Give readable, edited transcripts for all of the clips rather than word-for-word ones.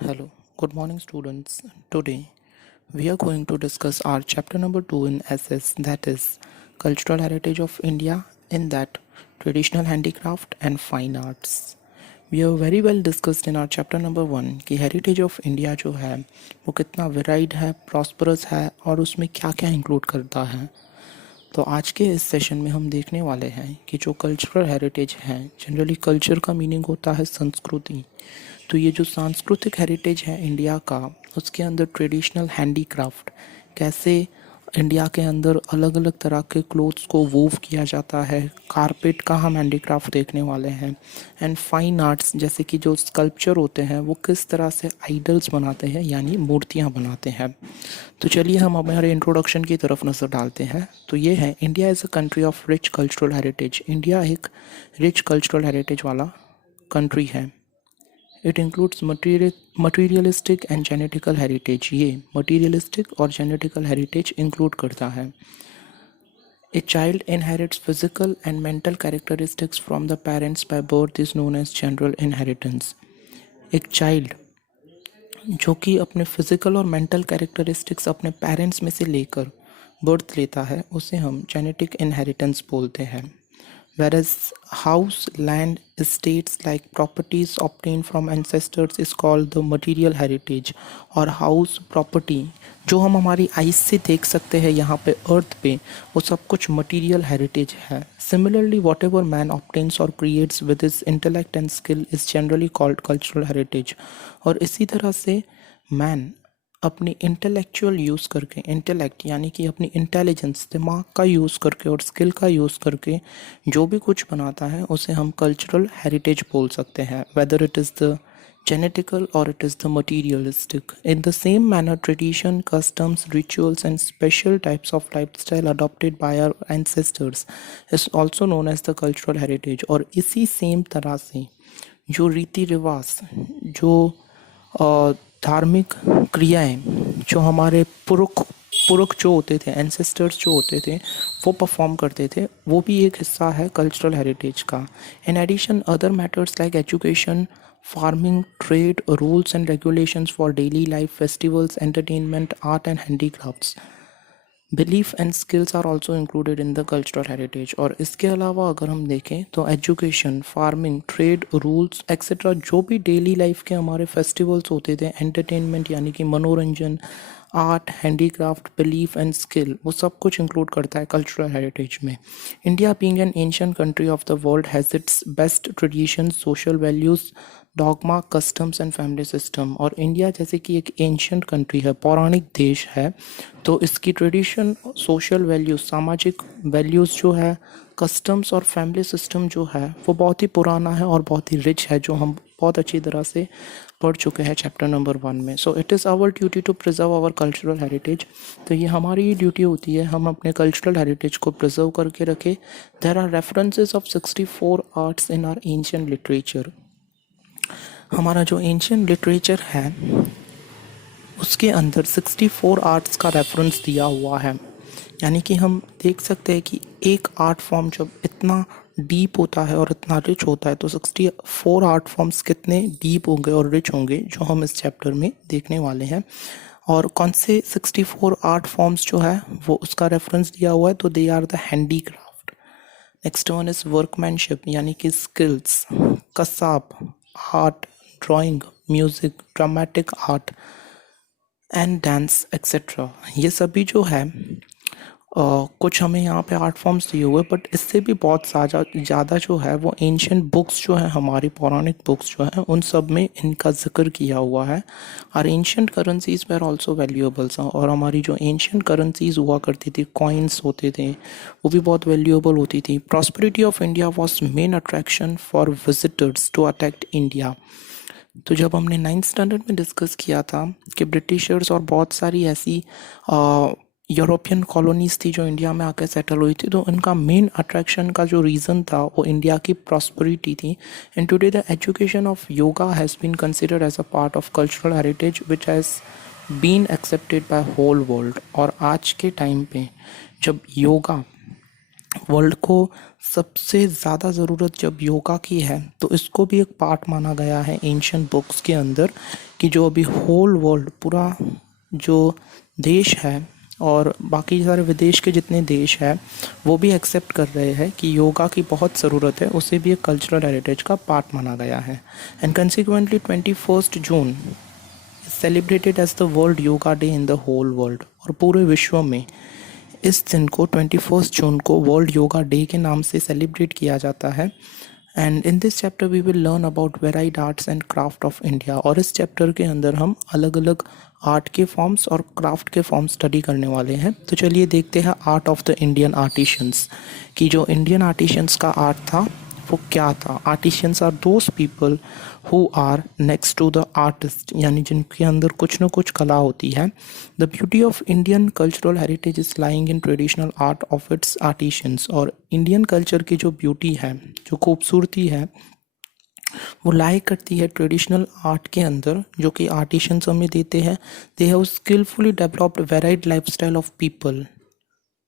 Hello, good morning, students. Today we are going to discuss our chapter number 2 in SS, that is Cultural Heritage of India, in that Traditional Handicraft and Fine Arts. We have very well discussed in our chapter number 1 कि heritage of India जो है वो कितना varied है, prosperous है और उसमें क्या क्या इंक्लूड करता है। तो आज के इस सेशन में हम देखने वाले हैं कि जो कल्चरल हेरिटेज है, जनरली कल्चर का मीनिंग होता है संस्कृति। तो ये जो सांस्कृतिक हेरिटेज है इंडिया का, उसके अंदर ट्रेडिशनल हैंडीक्राफ्ट, कैसे इंडिया के अंदर अलग अलग तरह के क्लोथ्स को वूव किया जाता है, कारपेट का हम हैंडीक्राफ्ट देखने वाले हैं। एंड फाइन आर्ट्स, जैसे कि जो स्कल्पचर होते हैं वो किस तरह से आइडल्स बनाते हैं, यानी मूर्तियाँ बनाते हैं। तो चलिए हम हमारे इंट्रोडक्शन की तरफ नज़र डालते हैं। तो ये है, India is a country of rich cultural heritage. India एक रिच कल्चरल हेरिटेज वाला कंट्री है। It includes materialistic and genetical heritage. ये मटीरियलिस्टिक और जेनेटिकल हेरिटेज इंक्लूड करता है। A child inherits physical and mental characteristics from the parents by birth is known as general inheritance. एक child जो कि अपने फिजिकल और मेंटल कैरेक्टरिस्टिक्स अपने पेरेंट्स में से लेकर बर्थ लेता है, उसे हम जेनेटिक इनहेरिटेंस बोलते हैं। Whereas house, land, estates like properties obtained from ancestors is called the material heritage। और house property जो हम हमारी आइज से देख सकते हैं यहाँ पे अर्थ पे, वो सब कुछ material heritage है। Similarly, whatever man obtains or creates with his intellect and skill is generally called cultural heritage। और इसी तरह से man अपनी इंटेलेक्चुअल यूज़ करके, इंटेलेक्ट यानी कि अपनी इंटेलिजेंस, दिमाग का यूज़ करके और स्किल का यूज़ करके जो भी कुछ बनाता है उसे हम कल्चरल हेरिटेज बोल सकते हैं, whether it is the genetical or it is the materialistic. In the same manner, tradition, customs, rituals and special types of lifestyle adopted by our ancestors is also known as the cultural heritage। और इसी same तरह से जो रीति रिवाज, जो धार्मिक क्रियाएं, जो हमारे पुरख पुरख जो होते थे, एंसेस्टर्स जो होते थे, वो परफॉर्म करते थे, वो भी एक हिस्सा है कल्चरल हेरिटेज का। In addition other matters like education, farming, trade, rules and regulations for daily life, festivals, entertainment, art and handicrafts, belief and skills are also included in the cultural heritage. और इसके अलावा अगर हम देखें तो education, farming, trade, rules etcetera, जो भी daily life के हमारे फेस्टिवल्स होते थे, एंटरटेनमेंट यानी कि मनोरंजन, art, handicraft, belief and skill, वो सब कुछ इंक्लूड करता है कल्चरल हेरिटेज में। India being an ancient country of the world has its best tradition, social values, dogma, customs and family system. और इंडिया जैसे कि एक एंशिएंट कंट्री है, पौराणिक देश है, तो इसकी ट्रेडिशन, सोशल वैल्यूज़, सामाजिक वैल्यूज़ जो है, कस्टम्स और फैमिली सिस्टम जो है वो बहुत ही पुराना है और बहुत ही रिच है, जो हम बहुत अच्छी तरह से पढ़ चुके हैं चैप्टर नंबर 1 में। So it is our duty to preserve our cultural heritage. तो ये हमारी ड्यूटी होती है, हम अपने कल्चरल हेरिटेज को प्रिजर्व करके रखें। There are references of 64 arts in our ancient literature. हमारा जो एंशिएंट लिटरेचर है उसके अंदर 64 आर्ट्स का रेफरेंस दिया हुआ है। यानी कि हम देख सकते हैं कि एक आर्ट फॉर्म जब इतना डीप होता है और इतना रिच होता है, तो 64 आर्ट फॉर्म्स कितने डीप होंगे और रिच होंगे, जो हम इस चैप्टर में देखने वाले हैं। और कौन से 64 आर्ट फॉर्म्स जो है वो उसका रेफरेंस दिया हुआ है, तो they are the handicraft. Next one is workmanship यानी कि skills, kasab, art, drawing, music, dramatic art and dance etcetera. ये सभी जो है कुछ हमें यहाँ पे आर्ट फॉर्म्स दिए हुए, बट इससे भी बहुत ज़्यादा जो है वो एंशियंट बुक्स जो है, हमारी पौराणिक बुक्स जो हैं, उन सब में इनका जिक्र किया हुआ है। और ancient currencies were also valuables. और हमारी जो एंशियंट करेंसीज हुआ करती थी, कॉइन्स होते थे, वो भी बहुत वैल्यूएबल होती थी। Prosperity of India was main attraction for visitors to attack India. तो जब हमने 9th स्टैंडर्ड में डिस्कस किया था कि ब्रिटिशर्स और बहुत सारी ऐसी यूरोपियन कॉलोनीज़ थी जो इंडिया में आकर सेटल हुई थी, तो उनका मेन अट्रैक्शन का जो रीज़न था वो इंडिया की प्रॉस्पेरिटी थी। And today the education of yoga has been considered as a part of cultural heritage which has been accepted by whole world. और आज के टाइम पे जब योगा वर्ल्ड को सबसे ज़्यादा ज़रूरत जब योगा की है तो इसको भी एक पार्ट माना गया है एंशियंट बुक्स के अंदर, कि जो अभी होल वर्ल्ड पूरा जो देश है और बाकी सारे विदेश के जितने देश हैं वो भी एक्सेप्ट कर रहे हैं कि योगा की बहुत ज़रूरत है, उसे भी एक कल्चरल हेरिटेज का पार्ट माना गया है। And consequently 21 June celebrated as the world yoga day in the whole world. और पूरे विश्व में इस दिन को 21 जून को वर्ल्ड योगा डे के नाम से सेलिब्रेट किया जाता है। And in this chapter we will learn about varied arts and craft of India. और इस चैप्टर के अंदर हम अलग अलग आर्ट के फॉर्म्स और क्राफ्ट के फॉर्म्स स्टडी करने वाले हैं। तो चलिए देखते हैं art of the Indian artisans, कि जो इंडियन आर्टिशियंस का आर्ट था वो क्या था। Artisans are those people who are next to the artist, यानी जिनके अंदर कुछ न कुछ कला होती है। The beauty of Indian cultural heritage is lying in traditional art of its artisans. और इंडियन कल्चर की जो ब्यूटी है, जो खूबसूरती है, वो लाई करती है ट्रेडिशनल आर्ट के अंदर, जो कि आर्टिशियंस हमें देते हैं। They have skilfully developed varied lifestyle of people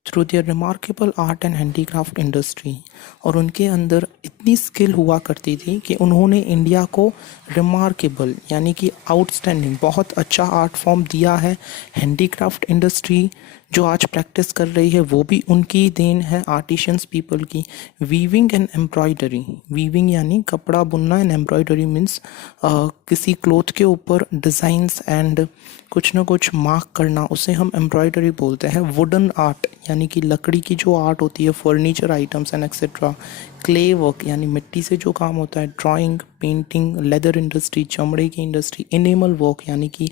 through their remarkable art and handicraft industry. और उनके अंदर इतनी स्किल हुआ करती थी कि उन्होंने इंडिया को रिमार्केबल यानी कि आउटस्टैंडिंग बहुत अच्छा आर्ट फॉर्म दिया है। हैंडीक्राफ्ट इंडस्ट्री जो आज प्रैक्टिस कर रही है वो भी उनकी देन है, आर्टिशियंस पीपल की। वीविंग एंड एम्ब्रॉयडरी, वीविंग यानी कपड़ा बुनना, एंड एम्ब्रॉयडरी मीन्स किसी क्लोथ के ऊपर डिज़ाइंस एंड कुछ ना कुछ मार्क करना, उसे हम एम्ब्रॉयडरी बोलते हैं। वुडन आर्ट यानी कि लकड़ी की जो आर्ट होती है, furniture items and etcetera. Clay work यानी मिट्टी से जो काम होता है, ड्राइंग, पेंटिंग, लेदर इंडस्ट्री, चमड़े की इंडस्ट्री। एनिमल वर्क यानी कि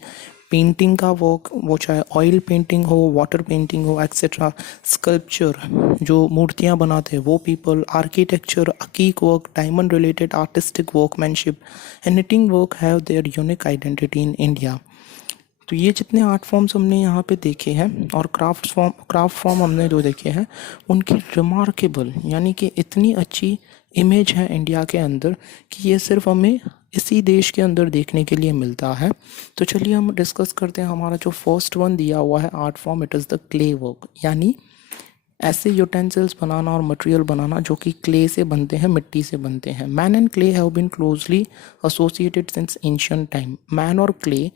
पेंटिंग का वर्क, वो चाहे ऑयल पेंटिंग हो, वाटर पेंटिंग हो, एक्सेट्रा। स्कल्पचर जो मूर्तियाँ बनाते हैं वो पीपल। आर्किटेक्चर, अकीक work, diamond related artistic workmanship and knitting work have their unique identity in India. तो ये जितने आर्ट फॉर्म्स हमने यहाँ पे देखे हैं और क्राफ्ट फॉर्म हमने जो देखे हैं, उनकी रिमार्केबल यानी कि इतनी अच्छी इमेज है इंडिया के अंदर कि ये सिर्फ हमें इसी देश के अंदर देखने के लिए मिलता है। तो चलिए हम डिस्कस करते हैं। हमारा जो फर्स्ट वन दिया हुआ है art form, it is the clay work, यानी ऐसे यूटेंसिल्स बनाना और मटेरियल बनाना जो कि क्ले से बनते हैं, मिट्टी से बनते हैं। Man and clay have been closely associated since ancient time. Man और क्ले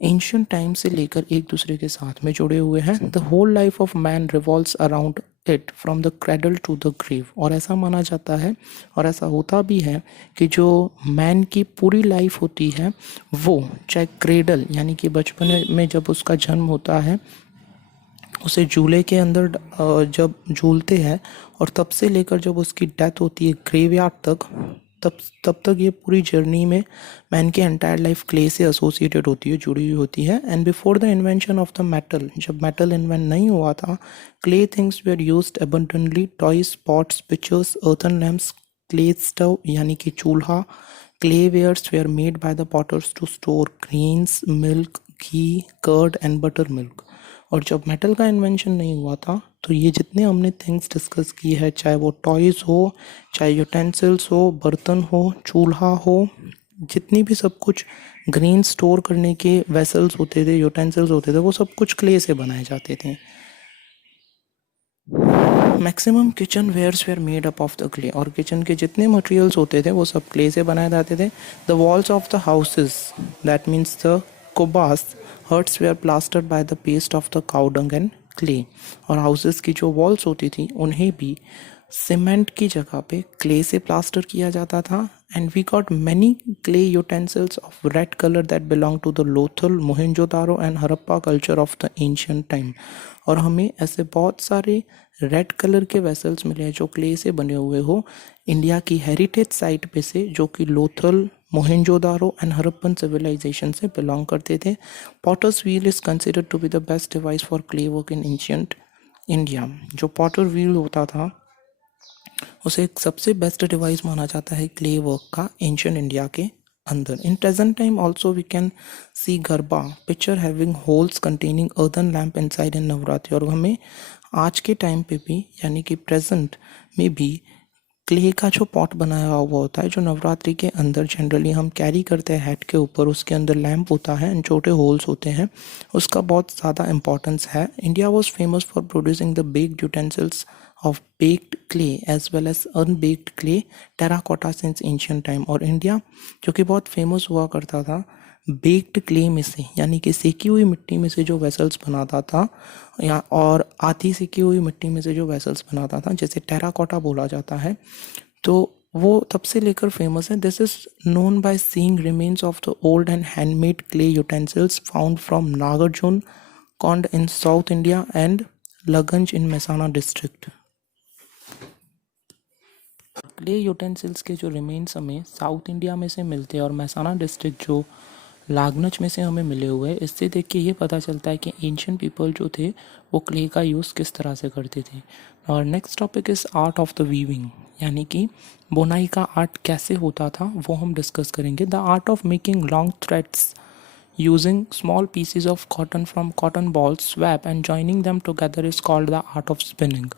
एंशिएंट टाइम से लेकर एक दूसरे के साथ में जुड़े हुए हैं। The whole life of man revolves around it from the cradle to the grave. और ऐसा माना जाता है और ऐसा होता भी है कि जो मैन की पूरी लाइफ होती है वो चाहे क्रेडल यानी कि बचपन में जब उसका जन्म होता है उसे झूले के अंदर जब झूलते हैं, और तब से लेकर जब उसकी डेथ होती है ग्रेवयार्ड तक, तब तक ये पूरी जर्नी में मैन की एंटायर लाइफ क्ले से एसोसिएटेड होती है, जुड़ी हुई होती है। And before the invention of the metal, जब मेटल इन्वेंट नहीं हुआ था, clay things were used abundantly. Toys, pots, pictures, earthen lamps, clay stove यानी कि चूल्हा, clay wares were made by the potters to store grains, milk, ghee, curd and butter milk. और जब metal का इन्वेंशन नहीं हुआ था तो ये जितने हमने थिंग्स डिस्कस की है, चाहे वो टॉयज़ हो, चाहे यूटेंसिल्स हो, बर्तन हो, चूल्हा हो, जितनी भी सब कुछ ग्रेन स्टोर करने के वेसल्स होते थे, यूटेंसिल्स होते थे, वो सब कुछ क्ले से बनाए जाते थे। Maximum kitchen wares were made up of the clay. और किचन के जितने मटेरियल्स होते थे वो सब क्ले से बनाए जाते थे। The walls of the houses, that means the कोबास huts were plastered by the paste of the cow dung and clay. और हाउसेस की जो वॉल्स होती थी उन्हें भी सीमेंट की जगह पे क्ले से प्लास्टर किया जाता था। And we got many clay utensils of red colour that belong to the Lothal, Mohenjodaro and Harappa culture of the ancient time. और हमें ऐसे बहुत सारे रेड कलर के वेसल्स मिले हैं जो क्ले से बने हुए हो इंडिया की हेरिटेज साइट पे से, जो कि लोथल, मोहेंजोदारो एंड हड़प्पन सिविलाइजेशन से बिलोंग करते थे। Potter's wheel is considered to be the best device for clay work in ancient India. जो पॉटर व्हील होता था उसे एक सबसे बेस्ट डिवाइस माना जाता है क्ले वर्क का एंशिएंट इंडिया के अंदर। In present time also we can see garba picture having holes containing earthen lamp inside in Navratri. और हमें आज के टाइम पे भी यानी कि प्रेजेंट में भी क्ले का जो पॉट बनाया हुआ होता है, जो नवरात्रि के अंदर जनरली हम कैरी करते हैं हेड के ऊपर, उसके अंदर लैम्प होता है एंड छोटे होल्स होते हैं, उसका बहुत ज़्यादा इंपॉर्टेंस है। India was famous for producing the baked utensils of baked clay as well as unbaked clay terracotta since ancient time। और इंडिया जो कि बहुत फेमस हुआ करता था बेक्ड क्ले में से, यानी कि सेकी हुई मिट्टी में से जो वेसल्स बनाता था, या और आधी सेकी हुई मिट्टी में से जो वेसल्स बनाता था, जैसे टेराकोटा बोला जाता है, तो वो तब से लेकर फेमस है। This is known by seeing remains of the old and handmade clay utensils found from Nagarjun Kond in south India and Langhnaj in Mehsana district. Clay utensils के जो रिमेन्स हमें साउथ इंडिया में से मिलते हैं और मेहसाना डिस्ट्रिक्ट जो लागनच में से हमें मिले हुए हैं, इससे देख के ये पता चलता है कि एंशियंट पीपल जो थे वो क्ले का यूज़ किस तरह से करते थे। और next topic is art of the weaving, यानी कि बुनाई का आर्ट कैसे होता था वो हम डिस्कस करेंगे। The art of making long threads using small pieces of cotton from cotton balls swap and joining them together is called the art of spinning।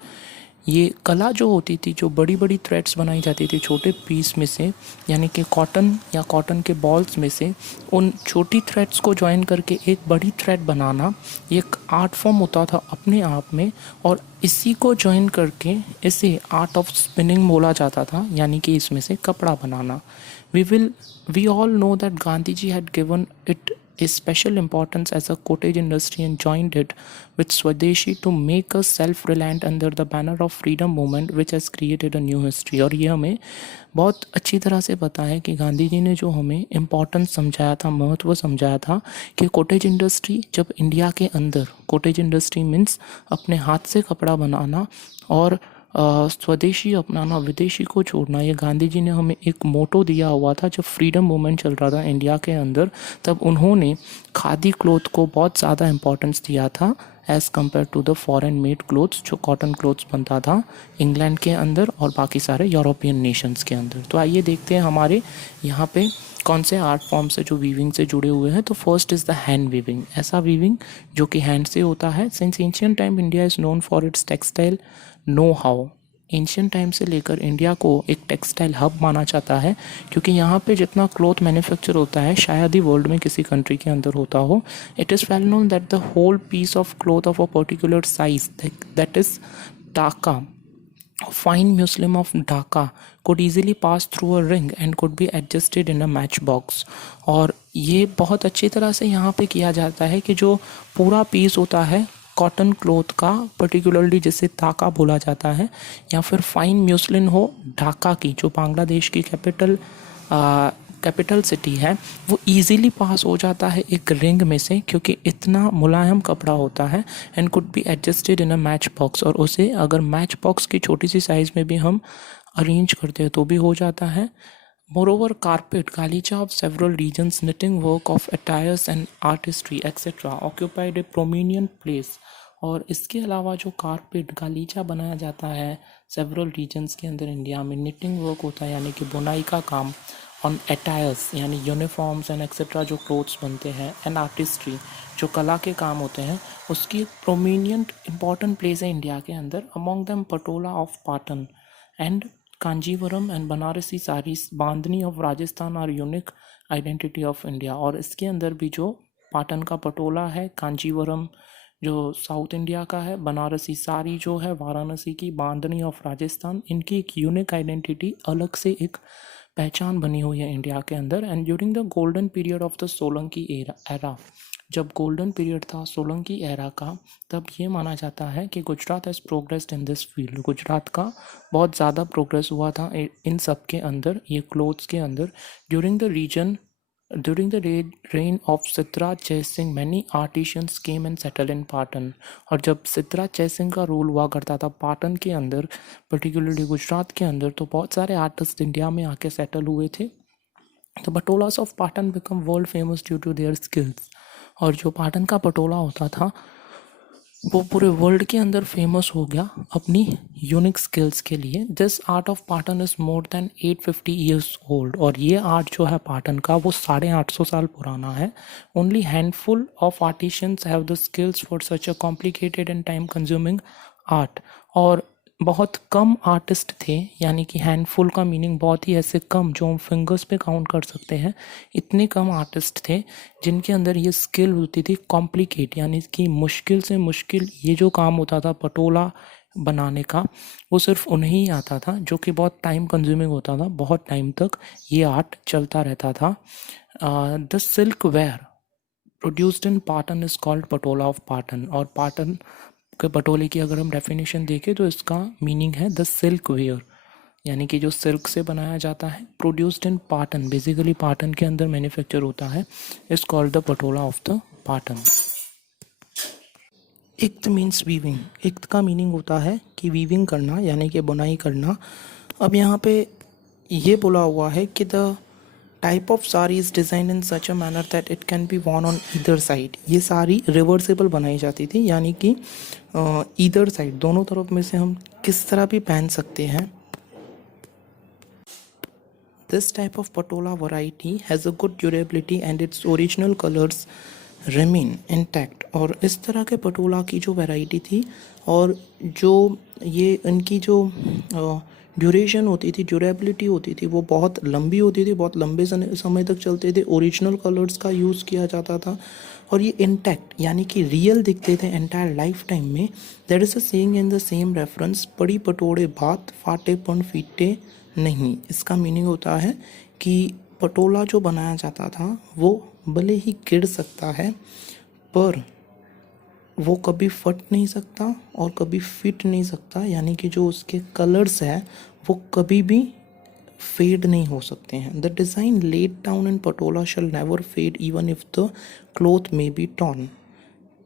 ये कला जो होती थी, जो बड़ी बड़ी थ्रेड्स बनाई जाती थी छोटे पीस में से, यानी कि कॉटन या कॉटन के बॉल्स में से उन छोटी थ्रेड्स को ज्वाइन करके एक बड़ी थ्रेड बनाना, ये एक आर्ट फॉर्म होता था अपने आप में। और इसी को ज्वाइन करके इसे आर्ट ऑफ स्पिनिंग बोला जाता था, यानी कि इसमें से कपड़ा बनाना। we all know that Gandhiji had given it a special importance as a cottage industry and joined it with Swadeshi to make us self-reliant under the banner of freedom movement which has created a new history। और ये हमें बहुत अच्छी तरह से पता है कि गांधी जी ने जो हमें इम्पोर्टेंस समझाया था, महत्व समझाया था कि कॉटेज इंडस्ट्री जब इंडिया के अंदर, कॉटेज इंडस्ट्री मीन्स अपने हाथ से कपड़ा बनाना और स्वदेशी अपनाना, विदेशी को छोड़ना, ये गांधी जी ने हमें एक मोटो दिया हुआ था। जब फ्रीडम मूवमेंट चल रहा था इंडिया के अंदर, तब उन्होंने खादी क्लोथ को बहुत ज़्यादा इम्पोर्टेंस दिया था as compare to the foreign made clothes, जो कॉटन क्लोथ्स बनता था इंग्लैंड के अंदर और बाकी सारे यूरोपियन नेशंस के अंदर। तो आइए देखते हैं हमारे यहाँ पे कौन से आर्ट फॉर्म से जो वीविंग से जुड़े हुए हैं। तो first is the hand weaving, ऐसा वीविंग जो कि हैंड से होता है। Since ancient time India is known for its textile know how. Ancient time से लेकर इंडिया को एक टेक्सटाइल हब माना जाता है, क्योंकि यहाँ पे जितना क्लॉथ मैन्युफैक्चर होता है शायद ही वर्ल्ड में किसी कंट्री के अंदर होता हो। It is well known that the whole piece of cloth of a particular size, that is Dhaka, fine muslin of Dhaka could easily pass through a ring and could be adjusted in a matchbox। और ये बहुत अच्छी तरह से यहाँ पे किया जाता है कि जो पूरा पीस होता है कॉटन क्लॉथ का, पर्टिकुलरली जिसे धाका बोला जाता है, या फिर फाइन म्यूसलिन हो ढाका की, जो बांग्लादेश की कैपिटल सिटी है, वो इजीली पास हो जाता है एक रिंग में से, क्योंकि इतना मुलायम कपड़ा होता है। And could be adjusted in a match box, और उसे अगर मैच बॉक्स की छोटी सी साइज़ में भी हम अरेंज करते हैं तो भी हो जाता है। मोरोवर कार्पेट, गालीचा of several regions, knitting work of attires and artistry etcetera occupied a prominent place. और इसके अलावा जो कारपेट, गालीचा बनाया जाता है सेवरल रीजन्स के अंदर इंडिया में, निटिंग वर्क होता है यानी कि बुनाई का काम, ऑन अटायर्स यानी यूनिफॉर्म्स एंड एक्सेट्रा जो क्लोथ्स बनते हैं, एंड आर्टिस्ट्री जो कला के काम होते हैं, उसकी एक प्रोमिनियंट इंपॉर्टेंट प्लेस है इंडिया के अंदर। Among them patola of Patan and Kanjivaram and Banarasi saris, bandhani of Rajasthan are unique identity of India. और इसके अंदर भी जो पाटन का पटोला है, कांजीवरम जो साउथ इंडिया का है, बनारसी साड़ी जो है वाराणसी की, बांधनी ऑफ राजस्थान, इनकी एक यूनिक आइडेंटिटी, अलग से एक पहचान बनी हुई है इंडिया के अंदर। And during the golden period of the Solanki era, जब गोल्डन पीरियड था सोलंकी एरा का, तब ये माना जाता है कि Gujarat has progressed in this field. Gujarat का बहुत ज़्यादा प्रोग्रेस हुआ था इन सब के अंदर, ये क्लोथ्स के अंदर। During the reign of Siddharth Jaisingh, many artisans came and settled in Patan। और जब सिद्धराज जयसिंह का रूल हुआ करता था पाटन के अंदर, पर्टिकुलरली गुजरात के अंदर, तो बहुत सारे आर्टिस्ट इंडिया में आके सेटल हुए थे। The Patolas of Patan become world famous due to their skills. और जो पाटन का पटोला होता था वो पूरे वर्ल्ड के अंदर फेमस हो गया अपनी यूनिक स्किल्स के लिए। This art of Patan is more than 850 years old. और ये आर्ट जो है पाटन का वो 850 साल पुराना है। Only handful of artisans have the skills for such a complicated and time consuming art. और बहुत कम आर्टिस्ट थे, यानी कि हैंडफुल का मीनिंग बहुत ही ऐसे कम, जो हम फिंगर्स पे काउंट कर सकते हैं, इतने कम आर्टिस्ट थे जिनके अंदर ये स्किल होती थी कॉम्प्लिकेट, यानी कि मुश्किल से मुश्किल ये जो काम होता था पटोला बनाने का वो सिर्फ उन्हें ही आता था, जो कि बहुत टाइम कंज्यूमिंग होता था, बहुत टाइम तक ये आर्ट चलता रहता था। The silk were produced in Patan is called patola of Patan. और पाटन के पटोले की अगर हम डेफिनेशन देखें तो इसका मीनिंग है द सिल्क वेयर, यानी कि जो सिल्क से बनाया जाता है, produced in Patan, basically Patan के अंदर मैन्युफैक्चर होता है, is called the Patola of the Patan. Ikat means weaving. Ikat का मीनिंग होता है कि वीविंग करना, यानी कि बुनाई करना। अब यहाँ पे ये बोला हुआ है कि the type of sari is design in such a manner that it can be Warne on either side. ये साड़ी रिवर्सेबल बनाई जाती थी, यानी कि ईदर साइड, दोनों तरफ में से हम किस तरह भी पहन सकते हैं। This type of patola variety has a good durability and its original colors remain intact। और इस तरह के पटोला की जो वैरायटी थी और जो ये इनकी जो ड्यूरेशन होती थी, ड्यूरेबिलिटी होती थी, वो बहुत लंबी होती थी, बहुत लंबे समय तक चलते थे। ओरिजिनल कलर्स का यूज़ किया जाता था और ये इंटैक्ट, यानी कि रियल दिखते थे एंटायर लाइफ टाइम में। That is a saying in the same reference, पड़ी पटोड़े बात फाटे पण फीटे नहीं। इसका मीनिंग होता है कि पटोला जो बनाया जाता था वो भले ही गिर सकता है, पर वो कभी फट नहीं सकता और कभी फिट नहीं सकता, यानी कि जो उसके कलर्स हैं वो कभी भी फेड नहीं हो सकते हैं। The design laid down in patola shall never fade even if the cloth may be torn.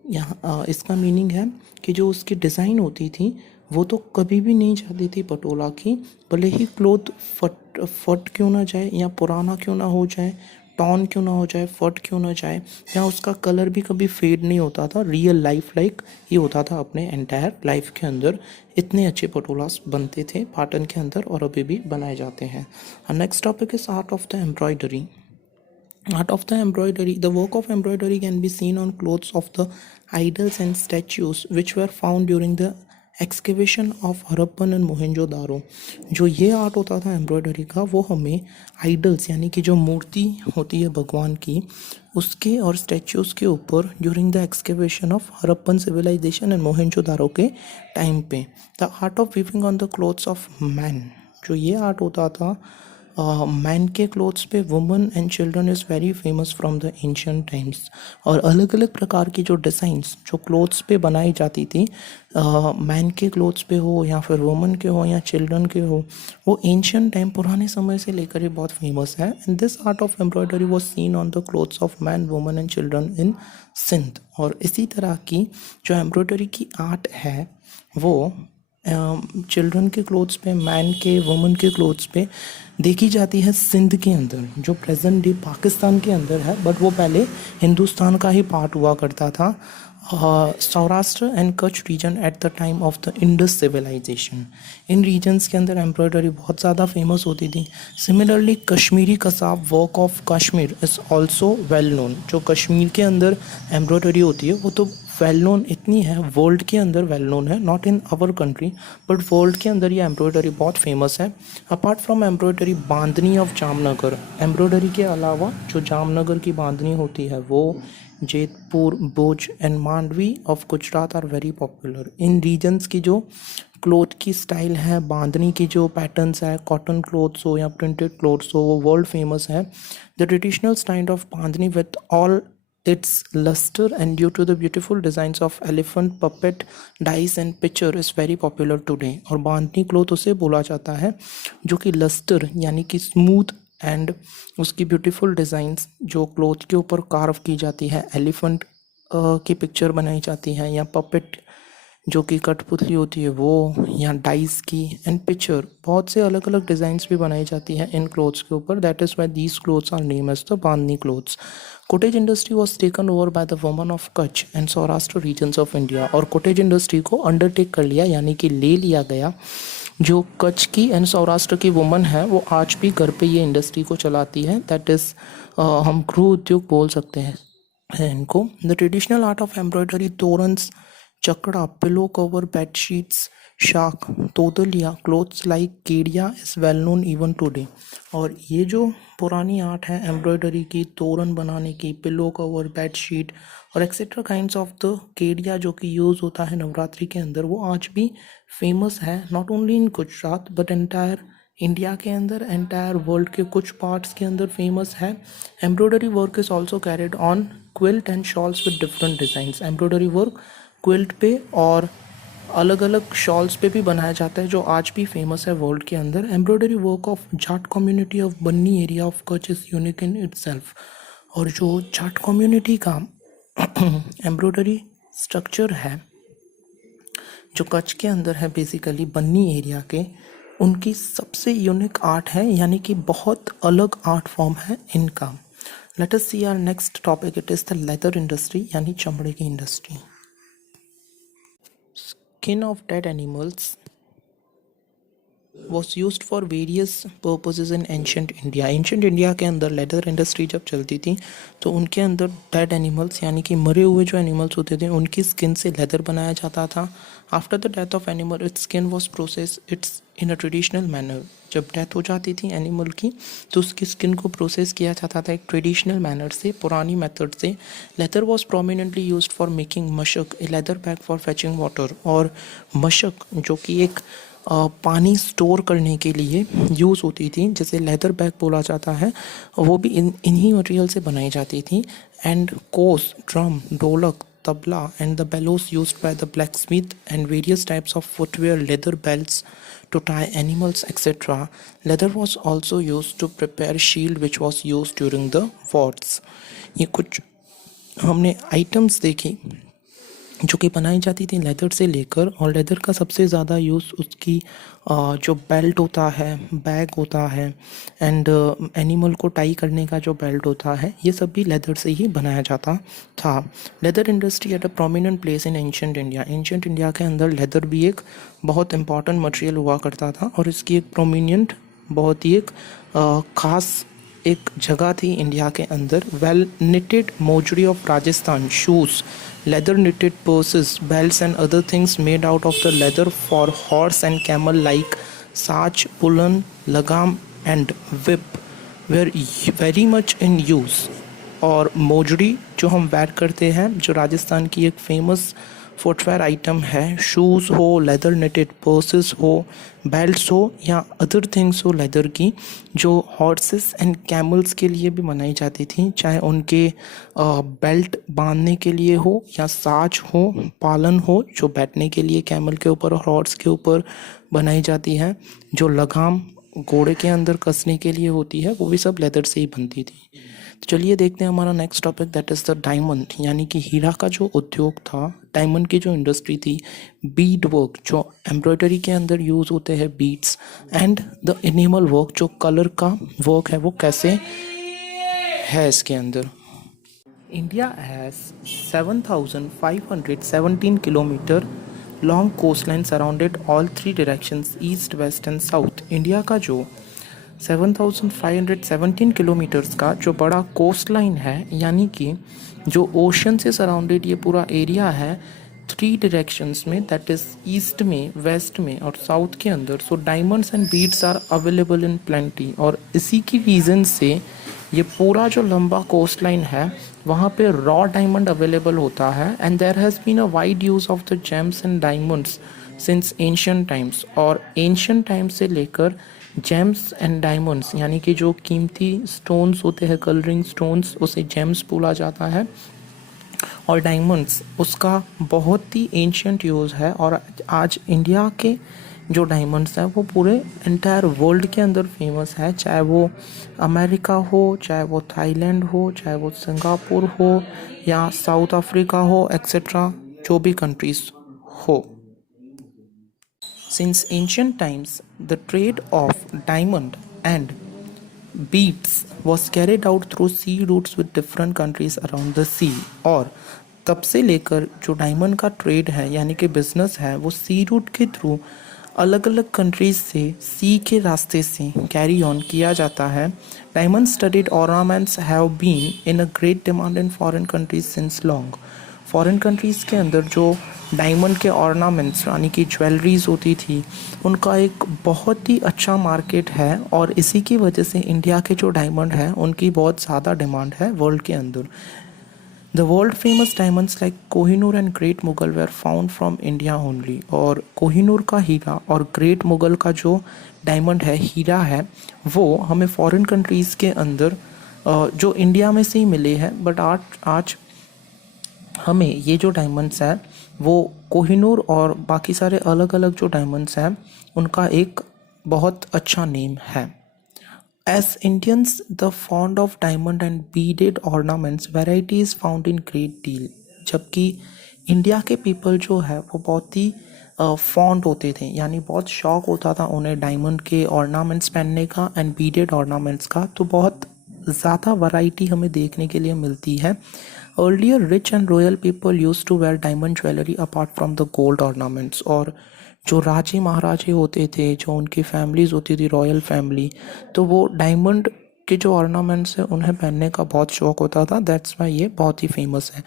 यहाँ इसका मीनिंग है कि जो उसकी डिज़ाइन होती थी वो तो कभी भी नहीं जाती थी पटोला की, भले ही क्लोथ फट क्यों ना जाए, या पुराना क्यों ना हो जाए, टॉन क्यों ना हो जाए, फट क्यों ना जाए, या उसका कलर भी कभी फेड नहीं होता था। रियल लाइफ लाइक ये होता था अपने एंटायर लाइफ के अंदर। इतने अच्छे पटोलास बनते थे पाटन के अंदर और अभी भी बनाए जाते हैं। Next topic is art of the embroidery. Art of the embroidery. The work of embroidery can be seen on clothes of the idols and statues which were found during the excavation of Harappan and Mohenjodaro. जो ये art होता था embroidery का, वो हमें idols, यानी कि जो मूर्ति होती है भगवान की, उसके और स्टैचूज़ के ऊपर during the excavation of Harappan civilization and Mohenjodaro के टाइम पे। The art of weaving on the clothes of man. जो ये आर्ट होता था मैन के क्लोथ्स पे, woman and children is very famous from the ancient times. और अलग अलग प्रकार की जो डिज़ाइंस जो क्लोथ्स पे बनाई जाती थी, मैन के क्लोथ्स पे हो या फिर वुमन के हो या चिल्ड्रन के हो, वो एंशियंट टाइम, पुराने समय से लेकर ही बहुत फेमस है। And this art of embroidery was seen on the clothes of man, woman and children in Sindh. और इसी तरह की जो एम्ब्रॉयडरी की आर्ट है वो चिल्ड्रन के क्लोथ्स पे, मैन के, वुमन के क्लोथ्स पे देखी जाती है सिंध के अंदर, जो प्रेजेंट डे पाकिस्तान के अंदर है, बट वो पहले हिंदुस्तान का ही पार्ट हुआ करता था। Saurashtra and Kutch region at the time of the Indus civilization. इन रीजन्स के अंदर एम्ब्रॉयडरी बहुत ज़्यादा फेमस होती थी। Similarly Kashmiri kasab work of Kashmir is also well known. जो कश्मीर के अंदर एम्ब्रॉयडरी होती है वो तो वेल नोन इतनी है, वर्ल्ड के अंदर वेल नोन है, not in our country but world के अंदर ये एम्ब्रॉयडरी बहुत फेमस है। Apart from embroidery, Bandhani of Jamnagar. Embroidery के अलावा जो जामनगर की बांधनी होती है वो Jetpur, Bhuj and Mandvi of Gujarat are very popular. इन रीजन्स की जो क्लोथ की स्टाइल है, बांधनी की जो पैटर्न्स है, कॉटन क्लोथ्स हो या प्रिंटेड क्लोथ्स हो, वो वर्ल्ड फेमस है। The traditional style of bandhani with all its luster and due to the beautiful designs of elephant puppet dice and picture is very popular today। और बांधनी cloth उसे बोला जाता है जो कि लस्टर, यानी कि स्मूथ, एंड उसकी ब्यूटीफुल डिज़ाइंस जो क्लोथ के ऊपर कार्व की जाती है, एलिफेंट की पिक्चर बनाई जाती है, या पपेट जो कि कठपुतली होती है वो, या डाइस की, एंड पिक्चर, बहुत से अलग अलग डिज़ाइंस भी बनाई जाती हैं इन क्लोथ्स के ऊपर। That is why these clothes are name as the bandhani clothes. Cottage industry was taken over by the woman of Kutch and Saurashtra regions of India. और कोटेज इंडस्ट्री को अंडरटेक कर लिया, यानी कि ले लिया गया। जो कच्छ की एंड सौराष्ट्र की वुमन है वो आज भी घर पे ये इंडस्ट्री को चलाती है। दैट इज़ हम गृह उद्योग बोल सकते हैं इनको। The traditional art of embroidery, torans, chakda, pillow cover, bed sheets, शाक, totaliya, clothes like kediya is well known even today. और ये जो पुरानी आर्ट है एम्ब्रॉयडरी की, तोरण बनाने की, पिलो कवर, बेड शीट और etcetera kinds of the Kedia जो कि यूज़ होता है नवरात्रि के अंदर, वो आज भी फेमस है, not only in Gujarat but entire India के अंदर, एंटायर वर्ल्ड के कुछ पार्ट्स के अंदर फेमस है। Embroidery work is also carried on quilt and shawls with different designs. Embroidery work quilt पे और अलग अलग शॉल्स पे भी बनाया जाता है, जो आज भी फेमस है वर्ल्ड के अंदर। Embroidery work of Jat community of Banni area of Kutch is unique in itself. और जो जाट कम्युनिटी का एम्ब्रॉयडरी स्ट्रक्चर है जो कच्छ के अंदर है, बेसिकली बन्नी एरिया के, उनकी सबसे यूनिक आर्ट है, यानी कि बहुत अलग आर्ट फॉर्म है इनका। Let us see our next topic, it is the leather industry, यानी चमड़े की industry. Skin of dead animals was used for various purposes in ancient India. Ancient India के अंदर लेदर इंडस्ट्री जब चलती थी तो उनके अंदर डेड एनिमल्स, यानी कि मरे हुए जो एनिमल्स होते थे, उनकी स्किन से लेदर बनाया जाता था। After the death of animal it's skin was process it's in a traditional manner. जब डेथ हो जाती थी एनिमल की तो उसकी स्किन को प्रोसेस किया जाता था एक ट्रेडिशनल मैनर से, पुरानी मेथड से। Leather was prominently used for making mashak, a leather bag for fetching water. और मशक जो कि एक पानी स्टोर करने के लिए यूज़ होती थी, जिसे लेदर बैग बोला जाता है, वो भी इन्हीं मटेरियल से बनाई जाती थी। एंड कोस, ड्रम, ढोलक, tabla and the bellows used by the blacksmith and various types of footwear, leather belts to tie animals, etc. Leather was also used to prepare shield which was used during the wars. ये कुछ हमने items देखी जो कि बनाई जाती थी leather से लेकर। और लेदर का सबसे ज़्यादा यूज़ उसकी जो बेल्ट होता है, बैग होता है, एंड एनिमल को टाई करने का जो बेल्ट होता है, ये सब भी लेदर से ही बनाया जाता था। Leather industry at a prominent place in ancient India. Ancient India के अंदर लेदर भी एक बहुत इंपॉर्टेंट मटेरियल हुआ करता था और इसकी एक प्रोमिनेंट, बहुत ही एक ख़ास एक जगह थी इंडिया के अंदर। Well knitted mojari of Rajasthan, shoes, leather knitted purses, belts and other things made out of the leather for horse and camel like sach, pullan, lagam and whip were very much in use। और मोजड़ी जो हम where करते हैं, जो राजस्थान की एक famous footwear item है, shoes हो, लेदर निटेड पर्सेस हो, बेल्ट्स हो या अदर थिंग्स हो लेदर की, जो हॉर्सेस एंड कैमल्स के लिए भी बनाई जाती थी, चाहे उनके बेल्ट बांधने के लिए हो या साज हो, पालन हो जो बैठने के लिए कैमल के ऊपर और हॉर्स के ऊपर बनाई जाती है, जो लगाम घोड़े के अंदर कसने के लिए होती है, वो भी सब लेदर से ही बनती थी। तो चलिए देखते हैं हमारा next topic, that is the diamond, यानी कि हीरा का जो उद्योग था, डायमंड की जो इंडस्ट्री थी, बीड वर्क जो एम्ब्रॉयडरी के अंदर यूज़ होते हैं beads, and the animal work जो कलर का वर्क है, वो कैसे है इसके अंदर। India has 7,517 kilometre long coast line surrounded all three directions, east, west and south. India का जो 7,517 किलोमीटर्स का जो बड़ा कोस्ट लाइन है, यानी कि जो ओशन से सराउंडेड ये पूरा एरिया है, थ्री डायरेक्शंस में, दैट इज़ ईस्ट में, वेस्ट में और साउथ के अंदर। So diamonds and beads are available in plenty. और इसी की रीज़न से ये पूरा जो लंबा कोस्ट लाइन है, वहाँ पे रॉ डायमंड अवेलेबल होता है। And there has been a wide use of the gems and diamonds since ancient times. और एंशिएंट टाइम्स से लेकर जेम्स एंड डायमंड्स, यानी कि जो कीमती स्टोन्स होते हैं, कलरिंग स्टोन्स, उसे जेम्स बोला जाता है, और डायमंड्स उसका बहुत ही एंशिएंट यूज़ है। और आज इंडिया के जो डायमंड्स हैं वो पूरे एंटायर वर्ल्ड के अंदर फेमस है, चाहे वो अमेरिका हो, चाहे वो थाईलैंड हो, चाहे वो सिंगापुर हो या साउथ अफ्रीका हो, एक्सेट्रा, जो भी कंट्रीज हो। Since ancient times, the trade of diamond and beads was carried out through sea routes with different countries around the sea। और तब से लेकर जो डायमंड का ट्रेड है, यानी कि बिजनेस है, वो सी रूट के थ्रू अलग अलग कंट्रीज से सी के रास्ते से कैरी ऑन किया जाता है। Diamond studded ornaments have been in a great demand in foreign countries since long. Foreign countries के अंदर जो डायमंड के ऑर्नामेंट्स यानी कि ज्वेलरीज होती थी उनका एक बहुत ही अच्छा मार्केट है, और इसी की वजह से इंडिया के जो डायमंड है उनकी बहुत ज़्यादा डिमांड है वर्ल्ड के अंदर। The world famous diamonds like Kohinoor and great Mughal were found from India only. और कोहिनूर का हीरा और ग्रेट मुगल का जो डायमंड है, हीरा है, वो हमें फॉरेन कंट्रीज़ के अंदर जो इंडिया में से ही मिले हैं, बट आज हमें ये जो डायमंड्स हैं वो कोहिनूर और बाकी सारे अलग अलग जो डायमंड्स हैं उनका एक बहुत अच्छा नेम है। As Indians, the fond of diamond and beaded ornaments, variety is found in great deal। जबकि इंडिया के पीपल जो है वो बहुत ही फॉन्ड होते थे, यानी बहुत शौक होता था उन्हें डायमंड के ऑर्नामेंट्स पहनने का एंड बीडेड ऑर्नामेंट्स का, तो बहुत ज़्यादा वैरायटी हमें देखने के लिए मिलती है। Earlier rich and royal people use to wear diamond jewellery apart from the gold ornaments. और जो राजे महाराजे होते थे, जो उनकी फैमिलीज़ होती थी, रॉयल फैमिली, तो वो डायमंड के जो ऑर्नामेंट्स हैं उन्हें पहनने का बहुत शौक होता था। दैट्स वाई ये बहुत ही फेमस है।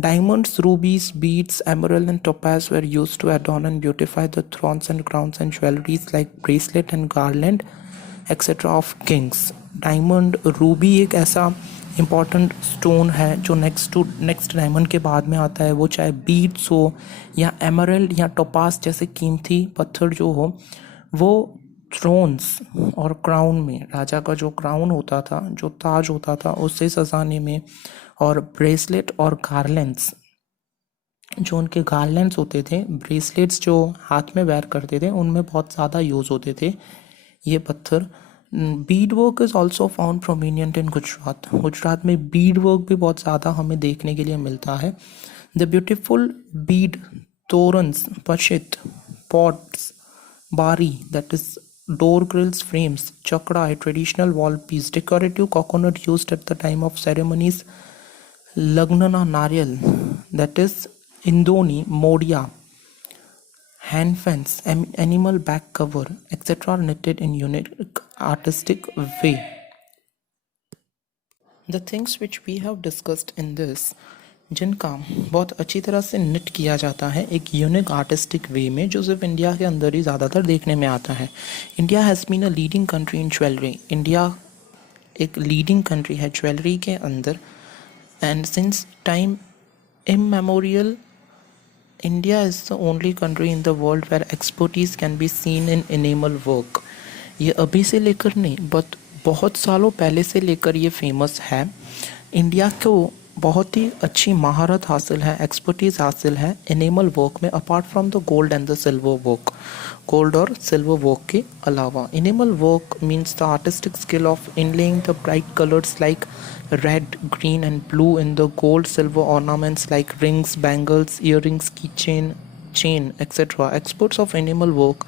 Diamonds, rubies, beads, emerald and topaz were use to adorn and beautify the thrones and crowns and jewelleries like bracelet and garland etcetera of kings. Diamond, ruby एक ऐसा इम्पॉर्टेंट स्टोन है जो next diamond के बाद में आता है। वो चाहे बीड्स हो या एमरल्ड या टोपास जैसे कीमती पत्थर जो हो, वो थ्रोन्स और क्राउन में, राजा का जो क्राउन होता था, जो ताज होता था, उससे सजाने में, और ब्रेसलेट और गार्लैंड्स, जो उनके गार्लैंड्स होते थे, ब्रेसलेट्स जो हाथ में वेयर करते थे, उनमें बहुत ज़्यादा यूज़ होते थे ये पत्थर। Bead work is also found prominent in Gujarat. Gujarat में बीड वर्क भी बहुत ज़्यादा हमें देखने के लिए मिलता है। द ब्यूटिफुल बीड तोरन्स, पशित, पॉट्स, बारी that is door grills, frames, chakra, a traditional wall piece, decorative coconut used at the time of ceremonies, lagnana nariyal that is indoni, modia, hand fence, animal back cover, etc. are knitted in unique artistic way. The things which we have discussed in this, जिनका बहुत अच्छी तरह से knit किया जाता है एक unique artistic वे में, जो सिर्फ इंडिया के अंदर ही ज़्यादातर देखने में आता है। India has been a leading country in jewellery. India एक लीडिंग कंट्री है ज्वेलरी के अंदर, and since time immemorial India is the only country in the world where expertise can be seen in enamel work. ये अभी से लेकर नहीं, but बहुत सालों पहले से लेकर ये फेमस है। इंडिया को बहुत ही अच्छी महारत हासिल है, एक्सपर्टीज हासिल है एनिमल वर्क में, apart from the gold and the silver work. Gold और सिल्वर वर्क के अलावा enamel work means the artistic skill of inlaying the bright colours like red, green and blue in the gold silver ornaments like rings, bangles, earrings, की chain, etc. Exports of animal work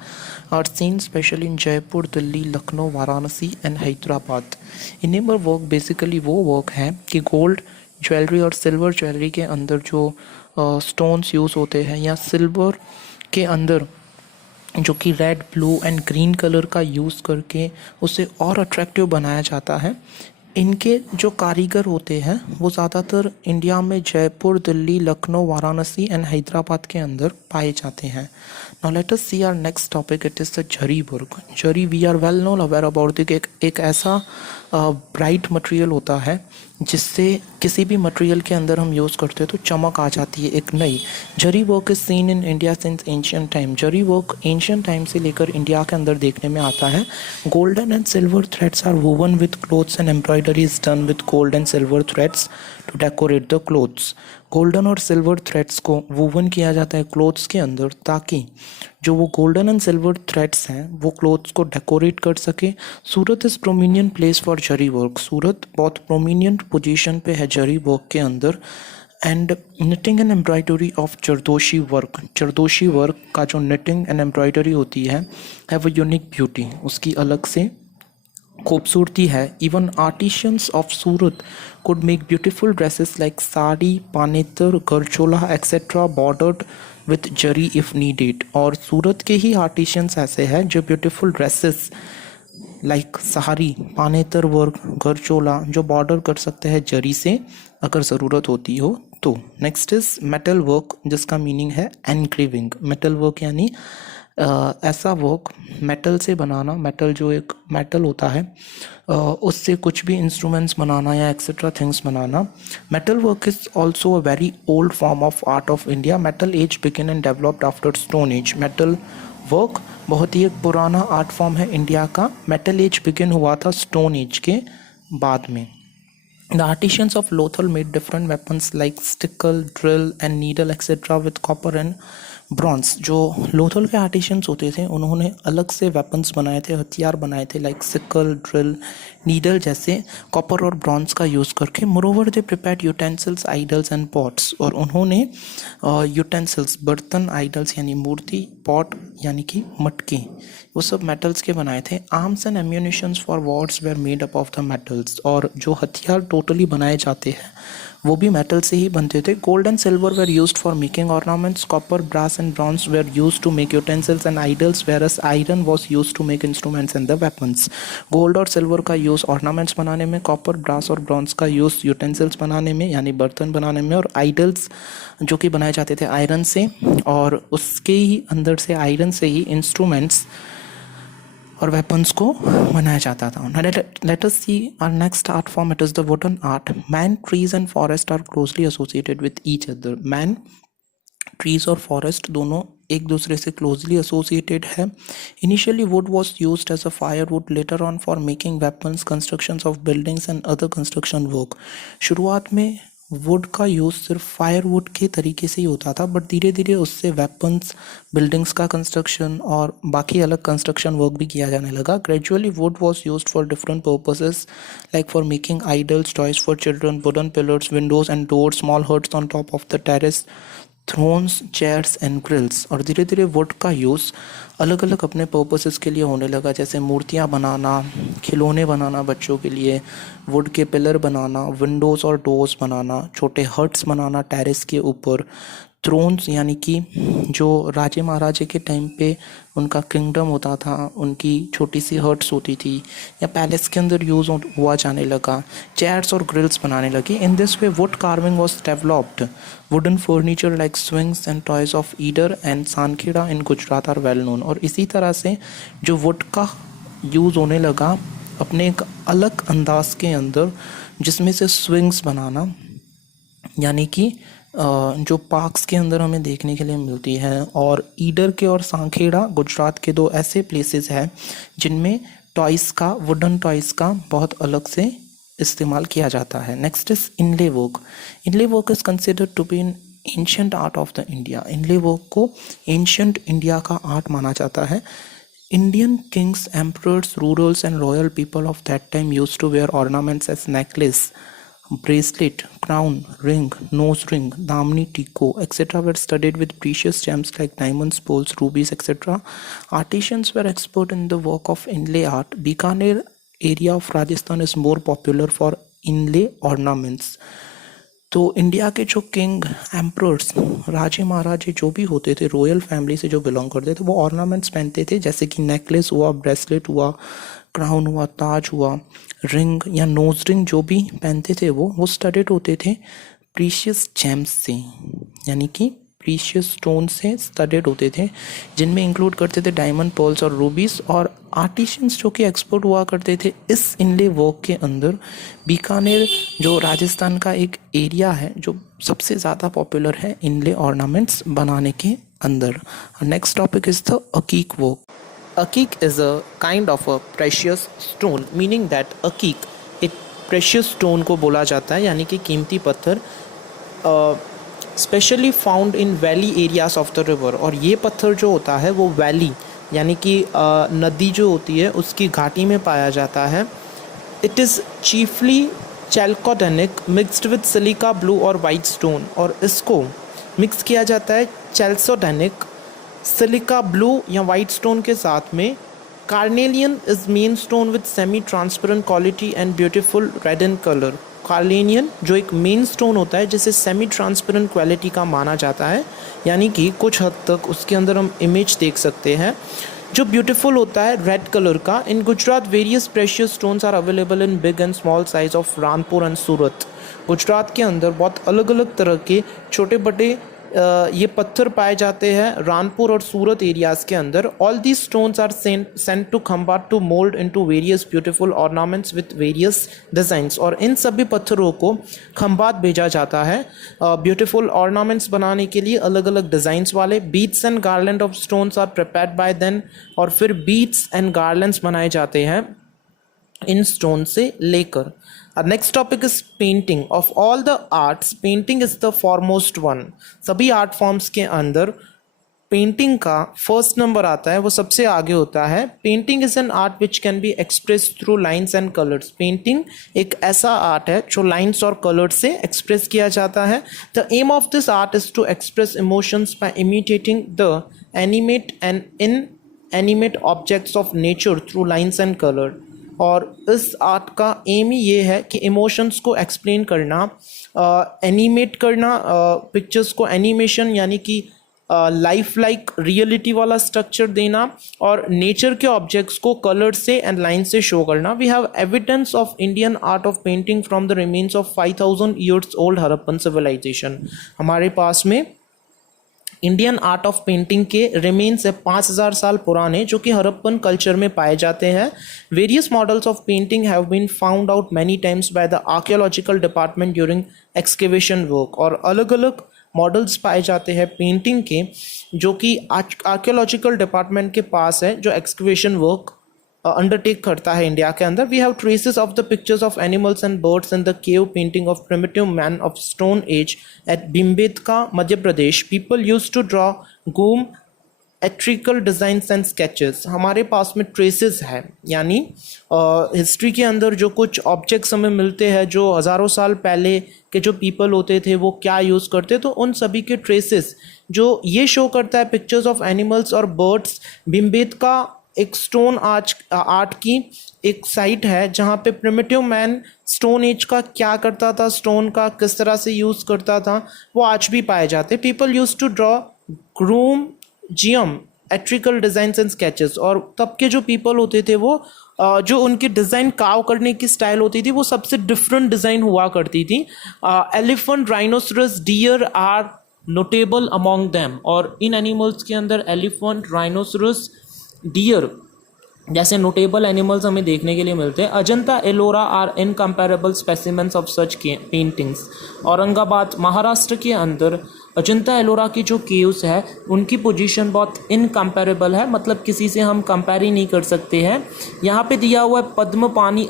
are seen especially in Jaipur, Delhi, Lucknow, Varanasi and Hyderabad. Animal work basically वो work है कि gold jewellery और silver jewellery के अंदर जो stones use होते हैं, या सिल्वर के अंदर जो कि red, blue and green colour का यूज़ करके उसे और अट्रैक्टिव बनाया जाता है। इनके जो कारीगर होते हैं वो ज़्यादातर इंडिया में जयपुर, दिल्ली, लखनऊ, वाराणसी एंड हैदराबाद के अंदर पाए जाते हैं। Now let us see our next topic, it is the zari work. Zari, we are well known aware about एक ऐसा ब्राइट मटेरियल होता है जिससे किसी भी मटेरियल के अंदर हम यूज़ करते हैं तो चमक आ जाती है एक नई। Zari work is seen in India since ancient time. Zari work ancient time से लेकर इंडिया के अंदर देखने में आता है। Golden and silver threads are woven with clothes and embroidery is done with gold and silver threads to decorate the clothes. Golden और silver threads को वोवन किया जाता है क्लोथ्स के अंदर, ताकि जो वो गोल्डन एंड सिल्वर थ्रेड्स हैं वो क्लोथ्स को डेकोरेट कर सके। Surat is prominent place for zari work. Surat बहुत प्रोमिनियंट पोजीशन पे है जरी वर्क के अंदर। And knitting and embroidery of zardozi work. Zardozi work का जो निटिंग एंड एम्ब्रॉयडरी होती है वो यूनिक ब्यूटी, उसकी अलग से खूबसूरती है। Even artisans of Surat could make beautiful dresses like sari, panetar, gharchola etcetera bordered with zari if needed. और सूरत के ही आर्टिशियंस ऐसे हैं जो beautiful dresses like sari, panetar work, gharchola जो बॉर्डर कर सकते हैं जरी से अगर ज़रूरत होती हो तो नेक्स्ट इज मेटल वर्क, जिसका मीनिंग है एनग्रेविंग। मेटल वर्क यानी ऐसा वर्क मेटल से बनाना, मेटल जो एक मेटल होता है उससे कुछ भी इंस्ट्रूमेंट्स बनाना या एक्सेट्रा थिंग्स बनाना। Metal work is also a very old form of art of India. Metal age begin and developed after stone age. Metal work बहुत ही एक पुराना आर्ट फॉर्म है इंडिया का। मेटल एज बिगिन हुआ था स्टोन एज के बाद में। The artisans of Lothal made different weapons like stickle, drill and needle etc. with copper and bronze। जो लोथल के आर्टिशंस होते थे उन्होंने अलग से वेपन्स बनाए थे, हथियार बनाए थे लाइक सिकल, ड्रिल, नीडल जैसे कॉपर और ब्रॉन्ज का यूज़ करके। Moreover they prepared utensils, idols and pots. और उन्होंने यूटेंसिल्स बर्तन, आइडल्स यानी मूर्ति, पॉट यानी कि मटके, वो सब मेटल्स के बनाए थे। Arms and ammunitions for Wars were made up of the metals. और जो हथियार टोटली बनाए जाते हैं वो भी मेटल से ही बनते थे। Gold and silver were used for making ornaments. Copper, brass and bronze were used to make utensils and idols, whereas iron was used to make instruments and the weapons. Gold और silver का use ornaments बनाने में, copper, brass और bronze का use utensils बनाने में यानी बर्तन बनाने में, और आइडल्स जो कि बनाए जाते थे आयरन से, और उसके ही अंदर से आयरन से ही इंस्ट्रूमेंट्स और वेपन्स को बनाया जाता था। Let us see our next art form. It is the wooden art. Man, trees and forest are closely associated with each other. Man, trees और forest दोनों एक दूसरे से closely associated है। Initially wood was used as a firewood, later on for making weapons, constructions of buildings and other construction work। शुरुआत में would का use सिर्फ फायरवुड के तरीके से ही होता था, बट धीरे धीरे उससे वेपन्स, बिल्डिंग्स का कंस्ट्रक्शन और बाकी अलग कंस्ट्रक्शन वर्क भी किया जाने लगा। Gradually wood was used for different purposes like for making idols, toys for children, wooden pillars, windows and doors, small huts on top of the terrace, thrones, chairs and grills. और धीरे धीरे would का use अलग अलग अपने purposes के लिए होने लगा, जैसे मूर्तियाँ बनाना, खिलौने बनाना बच्चों के लिए, वुड के पिलर बनाना, विंडोज़ और डोर्स बनाना, छोटे हट्स बनाना टेरेस के ऊपर, थ्रोन्स यानी कि जो राजे महाराजे के टाइम पे उनका किंगडम होता था, उनकी छोटी सी हट्स होती थी या पैलेस के अंदर यूज़ हुआ जाने लगा, चेयर्स और ग्रिल्स बनाने लगी। In this way wood carving was developed. Wooden furniture like swings and toys of Idar and Sankheda in Gujarat are well known. और इसी तरह से जो वुड का यूज़ होने लगा अपने एक अलग अंदाज के अंदर, जिसमें से स्विंग्स बनाना यानी कि जो पार्क्स के अंदर हमें देखने के लिए मिलती है, और ईडर के और सांखेड़ा गुजरात के दो ऐसे प्लेसेस हैं जिनमें टॉयज़ का, वुडन टॉयज़ का बहुत अलग से इस्तेमाल किया जाता है। Next is inlay work. Inlay work is considered to be an ancient art of the India. Inlay work को एंशियंट इंडिया का आर्ट माना जाता है। Indian kings, emperors, rulers and royal people of that time used to wear ornaments as necklace, bracelet, crown, ring, nose ring, damni, tiko, etc. were studded with precious gems like diamonds, pearls, rubies, etc. Artisans were expert in the work of inlay art. Bikaner area of Rajasthan is more popular for inlay ornaments. तो India के जो king, emperors, राजे महाराजे जो भी होते थे, royal family से जो बिलोंग करते थे, वो ऑर्नामेंट्स पहनते थे, जैसे कि नेकलेस हुआ, ब्रेसलेट हुआ, क्राउन हुआ, ताज हुआ, रिंग या नोज रिंग जो भी पहनते थे वो स्टडेड होते थे प्रीशियस जेम्स से, यानी कि प्रीशियस स्टोन से स्टडेड होते थे, जिनमें इंक्लूड करते थे डायमंड, पर्ल्स और रूबीज। और आर्टिशंस जो कि एक्सपर्ट हुआ करते थे इस इनले वर्क के अंदर, बीकानेर जो राजस्थान का एक एरिया है जो सबसे ज़्यादा पॉपुलर है इनले ऑर्नामेंट्स बनाने के अंदर। Next topic is the akik work. Akik is a kind of a precious stone, meaning that अकीक एक precious stone को बोला जाता है, यानी कि कीमती पत्थर, specially found in valley areas of the river. और ये पत्थर जो होता है वो वैली यानी कि नदी जो होती है उसकी घाटी में पाया जाता है। It is chiefly chalcedonic mixed with silica blue और वाइट स्टोन। और इसको मिक्स किया जाता है चैल्सोडेनिक, सिलिका ब्लू या वाइट स्टोन के साथ में। Carnelian is main stone with semi transparent quality and beautiful red in colour. Carnelian जो एक मेन स्टोन होता है जिसे सेमी ट्रांसपेरेंट क्वालिटी का माना जाता है, यानी कि कुछ हद तक उसके अंदर हम इमेज देख सकते हैं, जो ब्यूटीफुल होता है रेड कलर का। In Gujarat various precious stones are available in big and small size of Rampur and Surat. Gujarat के अंदर बहुत अलग अलग तरह के छोटे बड़े ये पत्थर पाए जाते हैं रानपुर और सूरत एरियाज़ के अंदर. All these stones are sent to Khambhat to mould into various beautiful ornaments with various designs. और इन सभी पत्थरों को खंभात भेजा जाता है ब्यूटीफुल ऑर्नामेंट्स बनाने के लिए, अलग अलग डिज़ाइंस वाले. Beads and garland of stones are prepared by then. और फिर बीड्स एंड गार्लैंड्स बनाए जाते हैं इन स्टोन से लेकर. Our next topic is painting. Of all the arts, painting is the foremost one. सभी आर्ट फॉर्म्स के अंदर पेंटिंग का फर्स्ट नंबर आता है, वो सबसे आगे होता है. Painting is an art which can be express through lines and colours. Painting एक ऐसा आर्ट है जो लाइन्स और कलर्स से एक्सप्रेस किया जाता है. The aim of this art is to express emotions by imitating the animate and inanimate objects of nature through lines and colour. और इस आर्ट का एम ही ये है कि इमोशंस को एक्सप्लेन करना, एनिमेट करना पिक्चर्स को, एनिमेशन यानी कि लाइफ लाइक रियलिटी वाला स्ट्रक्चर देना, और नेचर के ऑब्जेक्ट्स को कलर से एंड लाइन से शो करना. We have evidence of Indian art of painting from the remains of 5000 years old Harappan civilisation. हमारे पास में इंडियन आर्ट ऑफ पेंटिंग के रिमेन्स है 5000 साल पुराने, जो कि हड़प्पन कल्चर में पाए जाते हैं. Various models of painting have been found out many times by the archaeological department during excavation work. और अलग अलग मॉडल्स पाए जाते हैं पेंटिंग के, जो कि आर्कियोलॉजिकल डिपार्टमेंट के पास है, जो एक्सकेवेशन वर्क अंडरटेक करता है इंडिया के अंदर. We have traces of the pictures of animals and birds in the cave painting of primitive man of stone age at Bhimbetka, Madhya Pradesh. People use to draw geometrical designs and sketches. हमारे पास में traces है, यानी history के अंदर जो कुछ objects हमें मिलते हैं जो हज़ारों साल पहले के जो पीपल होते थे वो क्या यूज़ करते, तो उन सभी के ट्रेसेस जो ये शो करता है पिक्चर्स ऑफ एनिमल्स और बर्ड्स. भिमबेटका एक स्टोन आर्ट की एक साइट है जहाँ पे प्रिमिटिव मैन स्टोन एज का क्या करता था, स्टोन का किस तरह से यूज़ करता था, वो आज भी पाए जाते. People use to draw geometrical designs and sketches. और तब के जो पीपल होते थे वो जो उनकी डिज़ाइन काव करने की स्टाइल होती थी वो सबसे डिफरेंट डिज़ाइन हुआ करती थी. Elephant, rhinoceros, deer are notable among them. और इन एनिमल्स के अंदर एलिफेंट, राइनोसरस, डियर जैसे नोटेबल एनिमल्स हमें देखने के लिए मिलते हैं. Ajanta Ellora are incomparable specimens of such paintings. Aurangabad Maharashtra के अंदर अजंता एलोरा की जो केव्स है उनकी पोजीशन बहुत इनकम्पेरेबल है, मतलब किसी से हम कंपेयर ही नहीं कर सकते हैं. यहाँ पे दिया हुआ है पद्मपानी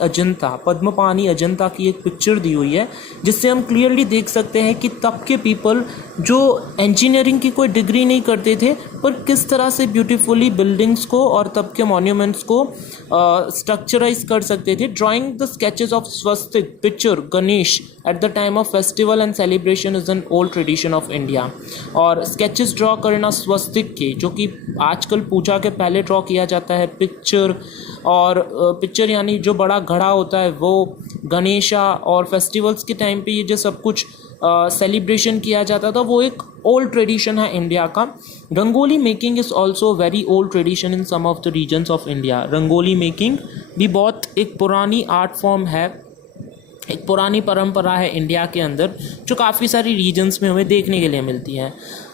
अजंता की एक पिक्चर दी हुई है, जिससे हम क्लियरली देख सकते हैं कि तब के पीपल जो इंजीनियरिंग की कोई डिग्री नहीं करते थे पर किस तरह से ब्यूटीफुली बिल्डिंग्स को और तब के मॉन्यूमेंट्स को स्ट्रक्चराइज कर सकते थे. Drawing the sketches of Swastik picture Ganesh eight the time of festival and celebration is an old tradition of India. और स्केचेस ड्रॉ करना स्वस्तिक के, जो कि आजकल पूजा के पहले ड्रॉ किया जाता है, पिक्चर और पिक्चर यानी जो बड़ा घड़ा होता है वो गणेशा, और फेस्टिवल्स के टाइम पे ये जो सब कुछ सेलिब्रेशन किया जाता था वो एक ओल्ड ट्रेडिशन है इंडिया का. Rangoli making is also very old tradition in some of the regions of India. Rangoli making भी बहुत एक पुरानी आर्ट फॉर्म है, एक पुरानी परंपरा है इंडिया के अंदर, जो काफ़ी सारी रीजन्स में हमें देखने के लिए मिलती है.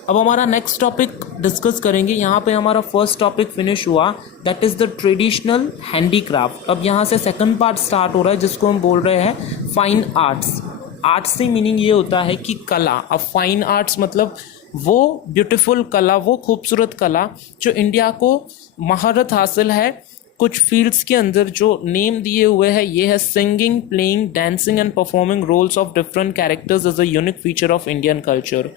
अब हमारा नेक्स्ट टॉपिक डिस्कस करेंगे. यहाँ पे हमारा फर्स्ट टॉपिक फिनिश हुआ, that is the traditional handicraft. अब यहाँ से सेकंड पार्ट स्टार्ट हो रहा है जिसको हम बोल रहे हैं फाइन आर्ट्स. आर्ट्स से मीनिंग ये होता है कि कला. अब फाइन आर्ट्स मतलब वो ब्यूटीफुल कला, वो खूबसूरत कला जो इंडिया को महारत हासिल है कुछ फील्ड्स के अंदर. जो नेम दिए हुए हैं ये है singing, playing, dancing and performing roles of different characters as a unique feature of Indian culture.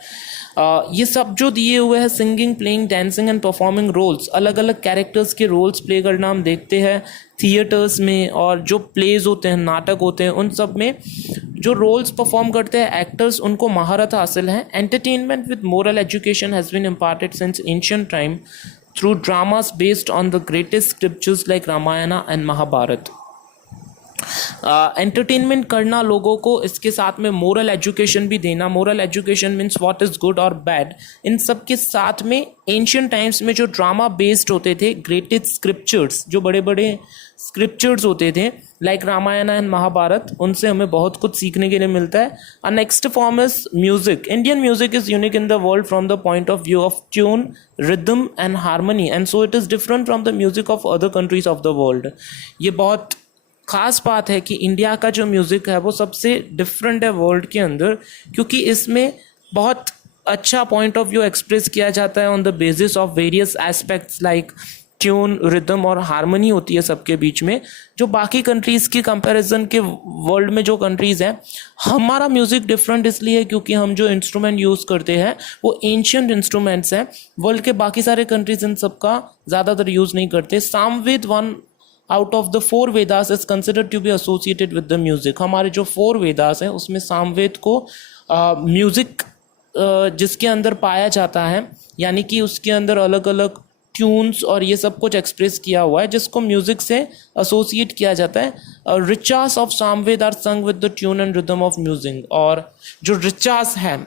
ये सब जो दिए हुए हैं singing, playing, dancing and performing roles, अलग अलग कैरेक्टर्स के रोल्स प्ले करना हम देखते हैं थिएटर्स में, और जो प्लेज होते हैं, नाटक होते हैं, उन सब में जो रोल्स परफॉर्म करते हैं एक्टर्स, उनको महारत हासिल है. Entertainment with moral education has been imparted since ancient time through dramas based on the greatest scriptures like Ramayana and Mahabharata. Entertainment करना लोगों को, इसके साथ में मोरल एजुकेशन भी देना. Moral education means what is good और बैड. इन सब के साथ में एंशियंट टाइम्स में जो ड्रामा बेस्ड होते थे, ग्रेटेस्ट स्क्रिप्चर्स, जो बड़े बड़े स्क्रिप्चर्स होते थे लाइक रामायण एंड महाभारत, उनसे हमें बहुत कुछ सीखने के लिए मिलता है. और next form is music. Indian music is unique in the world from the point of view of tune, rhythm and harmony, and so it is different from the music of other countries of the world. ये बहुत खास बात है कि India का जो music है वो सबसे डिफरेंट है वर्ल्ड के अंदर, क्योंकि इसमें बहुत अच्छा पॉइंट ऑफ व्यू एक्सप्रेस किया जाता है on the basis of various aspects like tune, rhythm और हार्मनी होती है सबके बीच में, जो बाकी कंट्रीज़ की कंपैरिजन के वर्ल्ड में जो कंट्रीज़ हैं. हमारा म्यूज़िक डिफरेंट इसलिए क्योंकि हम जो इंस्ट्रूमेंट यूज़ करते हैं वो एंशियंट इंस्ट्रूमेंट्स हैं. वर्ल्ड के बाकी सारे कंट्रीज इन सबका ज़्यादातर यूज़ नहीं करते. Samaveda one out of the 4 Vedas is considered to be associated with the music. हमारे जो 4 वेदास हैं उसमें सामवेद को म्यूजिक जिसके अंदर पाया जाता है, यानी कि उसके अंदर अलग अलग ट्यून्स और ये सब कुछ एक्सप्रेस किया हुआ है जिसको म्यूजिक से एसोसिएट किया जाता है. रिचास ऑफ सामवेद आर संग with the tune and rhythm of music. और जो रिचास है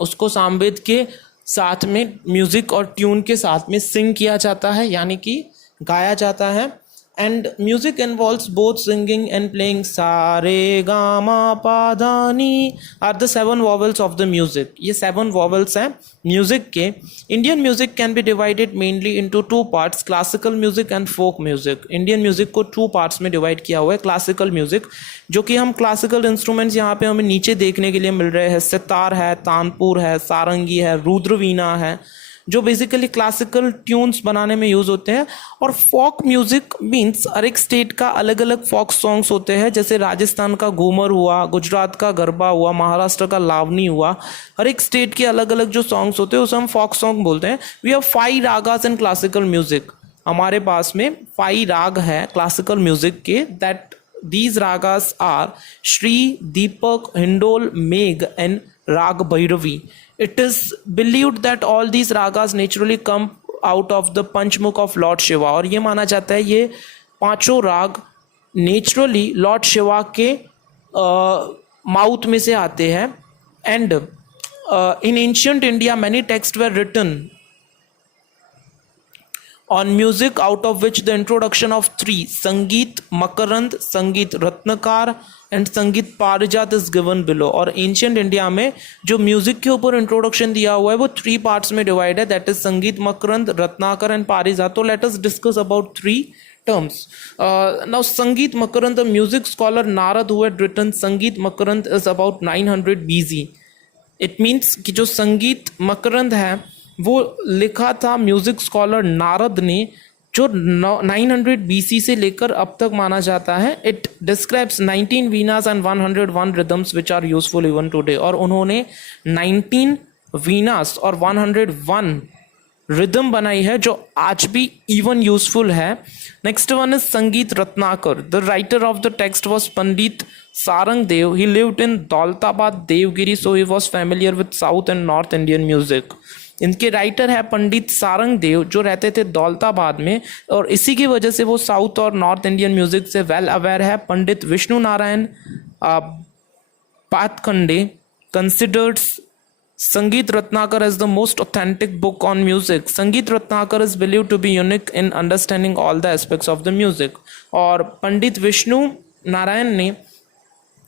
उसको सामवेद के साथ में म्यूजिक और ट्यून के साथ में सिंग किया जाता है, यानी कि गाया जाता है. And music involves both singing and playing. Sa re ga ma pa dha ni are the 7 vowels of the music. ये 7 वॉवल्स हैं म्यूजिक के. Indian music can be divided mainly into 2 parts, classical music and folk music. Indian music को 2 पार्ट्स में divide किया हुआ है. Classical music, जो कि हम क्लासिकल इंस्ट्रूमेंट्स यहाँ पे हमें नीचे देखने के लिए मिल रहे हैं. सितार है, तानपुर है, सारंगी है, रुद्रवीणा है, जो बेसिकली क्लासिकल ट्यून्स बनाने में यूज़ होते हैं. और फोक म्यूज़िक मीन्स हर एक स्टेट का अलग अलग फोक सॉन्ग्स होते हैं. जैसे राजस्थान का घूमर हुआ, गुजरात का गरबा हुआ, महाराष्ट्र का लावनी हुआ. हर एक स्टेट के अलग अलग जो सॉन्ग्स होते हैं उसे हम फोक सॉन्ग बोलते हैं. We have 5 ragas in classical music. हमारे पास में 5 राग है क्लासिकल म्यूज़िक के. That these ragas are Shri, Deepak, Hindol, Megh and Rag Bhairavi. It is believed that all these ragas naturally come out of the Panchmukh of Lord Shiva. और ये माना जाता है ये पांचों राग नेचुरली लॉर्ड शिवा के माउथ में से आते हैं. And in ancient India many texts were written on music, out of which the introduction of 3 संगीत मकरंद, संगीत रत्नकार एंड संगीत पारिजात इज गिवन बिलो. और एंशियंट इंडिया में जो म्यूजिक के ऊपर इंट्रोडक्शन दिया हुआ है वो 3 पार्ट्स में डिवाइड है, दैट इज संगीत मकरंद, रत्नाकर एंड पारिजात. तो let us discuss about 3 terms. Now Sangeet Makarand, the music scholar Narad who had written Sangeet Makarand is about 900 BC. It means कि जो संगीत मकरंद है वो लिखा था म्यूजिक स्कॉलर नारद ने, जो 900 BC से लेकर अब तक माना जाता है. It describes 19 veenas and 101 rhythms which are useful even today. और उन्होंने 19 वीनास और 101 रिदम बनाई है जो आज भी इवन यूजफुल है. Next one is Sangeet Ratnakar. The writer of the text was Pandit Sarang Dev. He lived in Daulatabad Devagiri, so he was familiar with south and north Indian music. इनके राइटर है पंडित सारंग देव, जो रहते थे दौलताबाद में, और इसी की वजह से वो साउथ और नॉर्थ इंडियन म्यूजिक से वेल अवेयर है. Pandit Vishnu Narayan Bhatkhande considers Sangeet Ratnakar as the most authentic book on music. Sangeet Ratnakar is believed to be unique in understanding all the aspects of the music. और पंडित विष्णु नारायण ने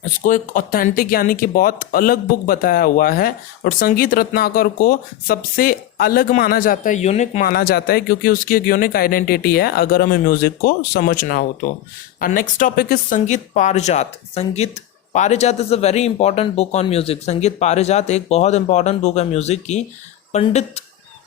इसको एक authentic यानी कि बहुत अलग बुक बताया हुआ है. और संगीत रत्नाकर को सबसे अलग माना जाता है, यूनिक माना जाता है, क्योंकि उसकी एक यूनिक आइडेंटिटी है अगर हमें म्यूजिक को समझना हो तो. और नेक्स्ट टॉपिक इज संगीत Parijat. Sangeet Parijat is a very important book on music. Sangeet Parijat एक बहुत इंपॉर्टेंट बुक है म्यूजिक की. Pandit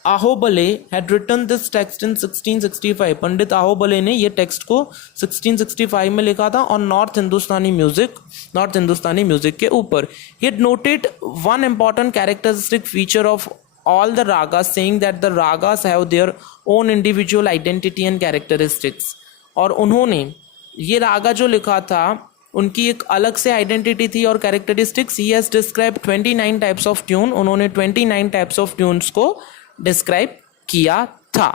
Ahobal had written this text in 1665. Pandit Ahobal ने ये टेक्स्ट को 1665 में लिखा था और नॉर्थ हिंदुस्तानी म्यूजिक के ऊपर. He had noted one important characteristic feature of all the ragas, saying that the ragas have their own individual identity and characteristics. और उन्होंने ये रागा जो लिखा था उनकी एक अलग से आइडेंटिटी थी और characteristics. He has describe 29 types of tune. उन्होंने 29 टाइप्स ऑफ ट्यून्स को डिस्क्राइब किया था.